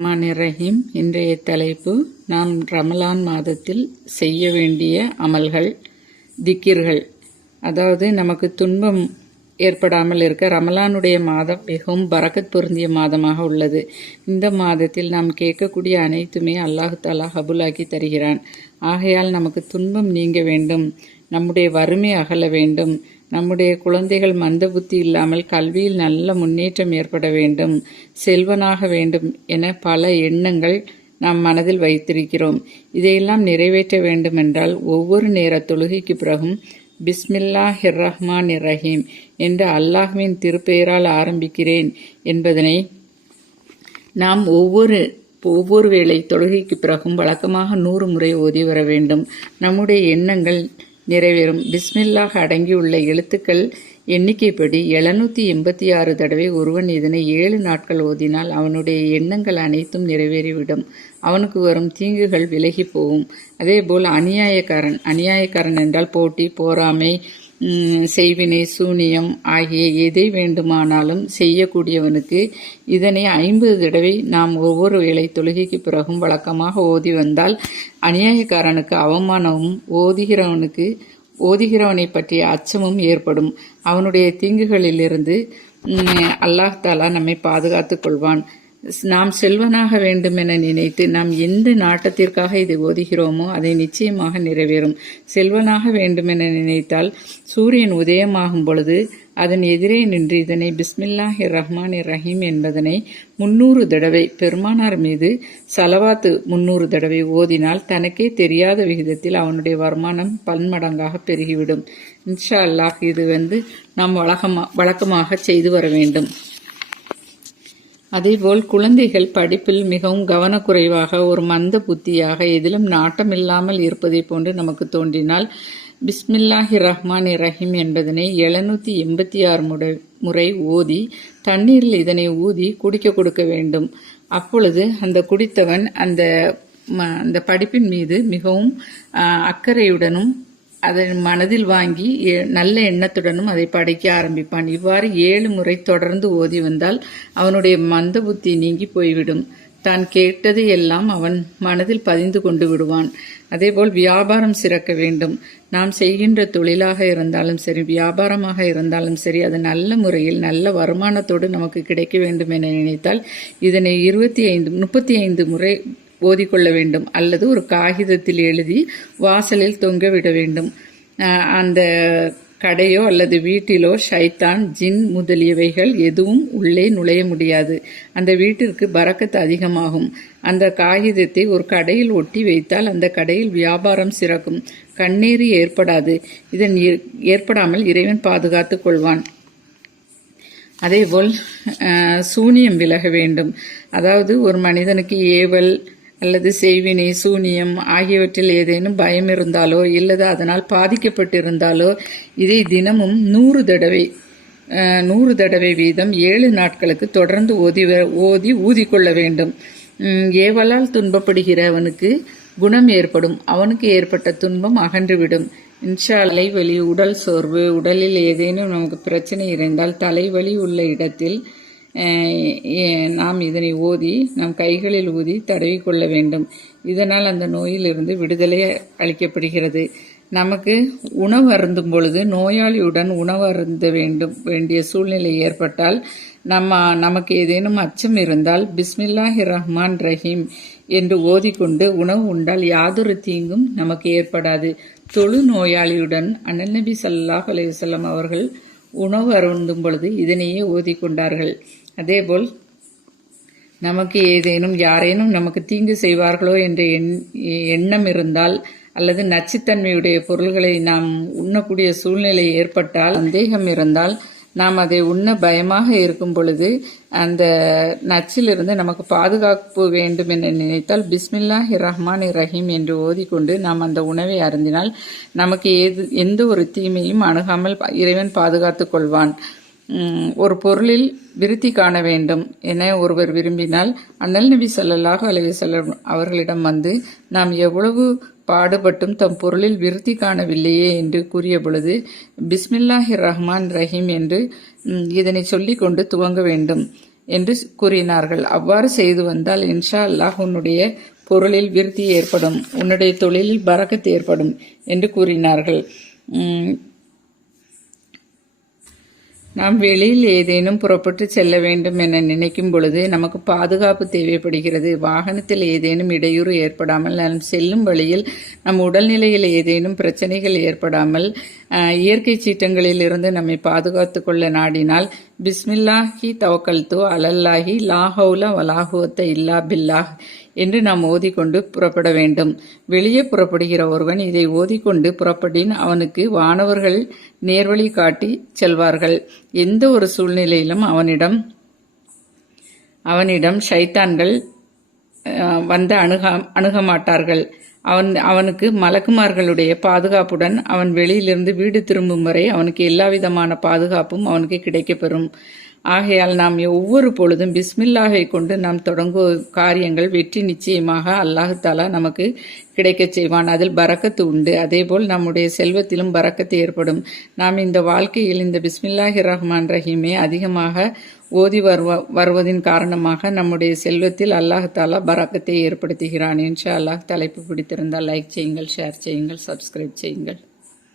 ரஹ்மான் ரஹீம் இன்றைய தலைப்பு நாம் ரமலான் மாதத்தில் செய்ய வேண்டிய அமல்கள் திக்கிர்கள். அதாவது நமக்கு துன்பம் ஏற்படாமல் இருக்க ரமலானுடைய மாதம் மிகவும் பறக்கத் பொருந்திய மாதமாக உள்ளது. இந்த மாதத்தில் நாம் கேட்கக்கூடிய அனைத்துமே அல்லாஹு தாலா ஹபுலாக்கி தருகிறான். ஆகையால் நமக்கு துன்பம் நீங்க வேண்டும். நம்முடைய வறுமை அகல வேண்டும். நம்முடைய குழந்தைகள் மந்த புத்தி இல்லாமல் கல்வியில் நல்ல முன்னேற்றம் ஏற்பட வேண்டும் செல்வனாக வேண்டும் என பல எண்ணங்கள் நாம் மனதில் வைத்திருக்கிறோம். இதையெல்லாம் நிறைவேற்ற வேண்டுமென்றால் ஒவ்வொரு நேர தொழுகைக்கு பிறகும் பிஸ்மில்லா ஹிர் ரஹ்மான் இரஹீம் என்று அல்லாஹ்வின் திருப்பெயரால் ஆரம்பிக்கிறேன் என்பதனை நாம் ஒவ்வொரு ஒவ்வொரு வேளை தொழுகைக்கு பிறகும் வழக்கமாக நூறு முறை ஓதி வர வேண்டும். நம்முடைய எண்ணங்கள் நிறைவேறும். பிஸ்மில்லாஹ் அடங்கியுள்ள எழுத்துக்கள் எண்ணிக்கைப்படி எழுநூத்தி எண்பத்தி ஆறு தடவை ஒருவன் இதனை ஏழு நாட்கள் ஓதினால் அவனுடைய எண்ணங்கள் அனைத்தும் நிறைவேறிவிடும். அவனுக்கு வரும் தீங்குகள் விலகி போகும். அதேபோல் அநியாயக்காரன் அநியாயக்காரன் என்றால் போட்டி போராமை செய்வினை சூனியம் ஆகிய எதை வேண்டுமானாலும் செய்யக்கூடியவனுக்கு இதனை ஐம்பது தடவை நாம் ஒவ்வொரு வேளை தொழுகைக்கு பிறகும் வழக்கமாக ஓதி வந்தால் அநியாயக்காரனுக்கு அவமானமும் ஓதுகிறவனுக்கு ஓதுகிறவனை பற்றிய அச்சமும் ஏற்படும். அவனுடைய தீங்குகளிலிருந்து அல்லாஹ் தாலா நம்மை பாதுகாத்துக் கொள்வான். நாம் செல்வனாக வேண்டும் என நினைத்து நாம் எந்த நாட்டத்திற்காக இதை ஓதுகிறோமோ அதை நிச்சயமாக நிறைவேறும். செல்வனாக வேண்டும் என நினைத்தால் சூரியன் உதயமாகும் பொழுது அதன் எதிரே நின்று இதனை பிஸ்மில்லாஹி ரஹ்மான் ரஹீம் என்பதனை முன்னூறு தடவை பெருமானார் மீது சலவாத்து முன்னூறு தடவை ஓதினால் தனக்கே தெரியாத விகிதத்தில் அவனுடைய வருமானம் பன்மடங்காக பெருகிவிடும். இன்ஷா அல்லாஹ் இது வந்து நாம் வழக்கமாக வழக்கமாக செய்து வர வேண்டும். அதேபோல் குழந்தைகள் படிப்பில் மிகவும் கவனக்குறைவாக ஒரு மந்த புத்தியாக எதிலும் நாட்டமில்லாமல் இருப்பதை போன்று நமக்கு தோன்றினால் பிஸ்மில்லாஹி ரஹ்மான் ரஹீம் என்பதனை எழுநூற்றி எண்பத்தி ஆறு முறை முறை ஓதி தண்ணீரில் இதனை ஊதி குடிக்க கொடுக்க வேண்டும். அப்பொழுது அந்த குடித்தவன் அந்த அந்த படிப்பின் மீது மிகவும் அக்கறையுடனும் அதை மனதில் வாங்கி நல்ல எண்ணத்துடனும் அதை படைக்க ஆரம்பிப்பான். இவ்வாறு ஏழு முறை தொடர்ந்து ஓதி வந்தால் அவனுடைய மந்த புத்தி நீங்கி போய்விடும். தான் கேட்டதை எல்லாம் அவன் மனதில் பதிந்து கொண்டு விடுவான். அதேபோல் வியாபாரம் சிறக்க வேண்டும். நாம் செய்கின்ற தொழிலாக இருந்தாலும் சரி வியாபாரமாக இருந்தாலும் சரி அது நல்ல முறையில் நல்ல வருமானத்தோடு நமக்கு கிடைக்க வேண்டும் என நினைத்தால் இதனை இருபத்தி ஐந்து முப்பத்தி ஐந்து முறை ஓதிக்கொள்ள வேண்டும். அல்லது ஒரு காகிதத்தில் எழுதி வாசலில் தொங்க விட வேண்டும். அந்த கடையோ அல்லது வீட்டிலோ ஷைத்தான் ஜின் முதலியவைகள் எதுவும் உள்ளே நுழைய முடியாது. அந்த வீட்டிற்கு பறக்கத்து அதிகமாகும். அந்த காகிதத்தை ஒரு கடையில் ஒட்டி வைத்தால் அந்த கடையில் வியாபாரம் சிறக்கும். கண்ணீர் ஏற்படாது. இதன் ஏற்படாமல் இறைவன் பாதுகாத்து கொள்வான். அதேபோல் சூனியம் விலக வேண்டும். அதாவது ஒரு மனிதனுக்கு ஏவல் அல்லது செய்வினை சூனியம் ஆகியவற்றில் ஏதேனும் பயம் இருந்தாலோ இல்லது அதனால் பாதிக்கப்பட்டிருந்தாலோ இதை தினமும் நூறு தடவை நூறு தடவை வீதம் ஏழு நாட்களுக்கு தொடர்ந்து ஓதி ஓதி ஊதிக்கொள்ள வேண்டும். ஏவலால் துன்பப்படுகிறவனுக்கு குணம் ஏற்படும். அவனுக்கு ஏற்பட்ட துன்பம் அகன்றுவிடும். இன்ஷா தலைவலி உடல் சோர்வு உடலில் ஏதேனும் நமக்கு பிரச்சனை இருந்தால் தலைவலி உள்ள இடத்தில் நாம் இதனை ஓதி நம் கைகளில் ஊதி தடவி கொள்ள வேண்டும். இதனால் அந்த நோயிலிருந்து விடுதலை அளிக்கப்படுகிறது. நமக்கு உணவு அருந்தும் பொழுது நோயாளியுடன் உணவு அருந்த வேண்டும் வேண்டிய சூழ்நிலை ஏற்பட்டால் நம்ம நமக்கு ஏதேனும் அச்சம் இருந்தால் பிஸ்மில்லாஹி ரஹ்மான் ரஹீம் என்று ஓதிக்கொண்டு உணவு உண்டால் யாதொரு தீங்கும் நமக்கு ஏற்படாது. தொழு நோயாளியுடன் அண்ணல் நபி சல்லாஹ் அலையுசல்லம் அவர்கள் உணவு அருந்தும் பொழுது இதனையே ஓதிக்கொண்டார்கள் அதேபோல் நமக்கு ஏதேனும் யாரேனும் நமக்கு தீங்கு செய்வார்களோ என்ற எண்ணம் இருந்தால் அல்லது நச்சுத்தன்மையுடைய பொருள்களை நாம் உண்ணக்கூடிய சூழ்நிலை ஏற்பட்டால் சந்தேகம் இருந்தால் நாம் அதை உண்ண பயமாக இருக்கும் பொழுது அந்த நச்சிலிருந்து நமக்கு பாதுகாப்பு வேண்டும் என நினைத்தால் பிஸ்மில்லாஹி ரஹ்மான் ரஹீம் என்று ஓதிக்கொண்டு நாம் அந்த உணவை அருந்தினால் நமக்கு ஏது எந்த ஒரு தீமையும் அணுகாமல் இறைவன் பாதுகாத்துக் கொள்வான். ஒரு பொருளில் விருத்தி காண வேண்டும் என ஒருவர் விரும்பினால் அண்ணல் நபி சல்லாஹு அலைய சொல்லம் அவர்களிடம் வந்து நாம் எவ்வளவு பாடுபட்டும் தம் பொருளில் விருத்தி காணவில்லையே என்று கூறிய பொழுது பிஸ்மில்லாஹி ரஹ்மான் ரஹீம் என்று இதனை சொல்லிக்கொண்டு துவங்க வேண்டும் என்று கூறினார்கள். அவ்வாறு செய்து வந்தால் இன்ஷா அல்லாஹ் உன்னுடைய பொருளில் விருத்தி ஏற்படும் உன்னுடைய தொழிலில் பறக்கத்து ஏற்படும் என்று கூறினார்கள். நாம் வெளியில் ஏதேனும் புறப்பட்டு செல்ல வேண்டும் என நினைக்கும் பொழுது நமக்கு பாதுகாப்பு தேவைப்படுகிறது. வாகனத்தில் ஏதேனும் இடையூறு ஏற்படாமல் நாம் செல்லும் வழியில் நம் உடல்நிலையில் ஏதேனும் பிரச்சனைகள் ஏற்படாமல் இயற்கை சீற்றங்களில் இருந்து நம்மை பாதுகாத்து கொள்ள நாடினால் பிஸ்மில்லாஹி தவக்கல்து அலல்லாஹி லாஹவுல வலாஹுவத்த இல்லா பில்லாஹ் என்று நாம் ஓதிக்கொண்டு புறப்பட வேண்டும். வெளியே புறப்படுகிற ஒருவன் இதை ஓதிக்கொண்டு புறப்படின் அவனுக்கு வானவர்கள் நேர்வழி காட்டி செல்வார்கள். எந்த ஒரு சூழ்நிலையிலும் அவனிடம் அவனிடம் ஷைத்தான்கள் வந்து அணுக அணுக மாட்டார்கள் அவன் அவனுக்கு மலக்குமார்களுடைய பாதுகாப்புடன் அவன் வெளியிலிருந்து வீடு திரும்பும் வரை அவனுக்கு எல்லாவிதமான பாதுகாப்பும் அவனுக்கு கிடைக்கப்பெறும். ஆகையால் நாம் ஒவ்வொரு பொழுதும் பிஸ்மில்லாகை கொண்டு நாம் தொடங்கும் காரியங்கள் வெற்றி நிச்சயமாக அல்லாஹு தாலா நமக்கு கிடைக்கச் செய்வான். அதில் பறக்கத்து உண்டு. அதேபோல் நம்முடைய செல்வத்திலும் பறக்கத்து ஏற்படும். நாம் இந்த வாழ்க்கையில் இந்த பிஸ்மில்லாஹி ரஹ்மான் ரஹீமே அதிகமாக ஓதி வருவ வருவதின் காரணமாக நம்முடைய செல்வத்தில் அல்லாஹ் தாலா ஏற்படுத்துகிறான். என்று அல்லாஹ் தலைப்பு பிடித்திருந்தால் லைக் செய்யுங்கள் ஷேர் செய்யுங்கள் சப்ஸ்கிரைப் செய்யுங்கள்.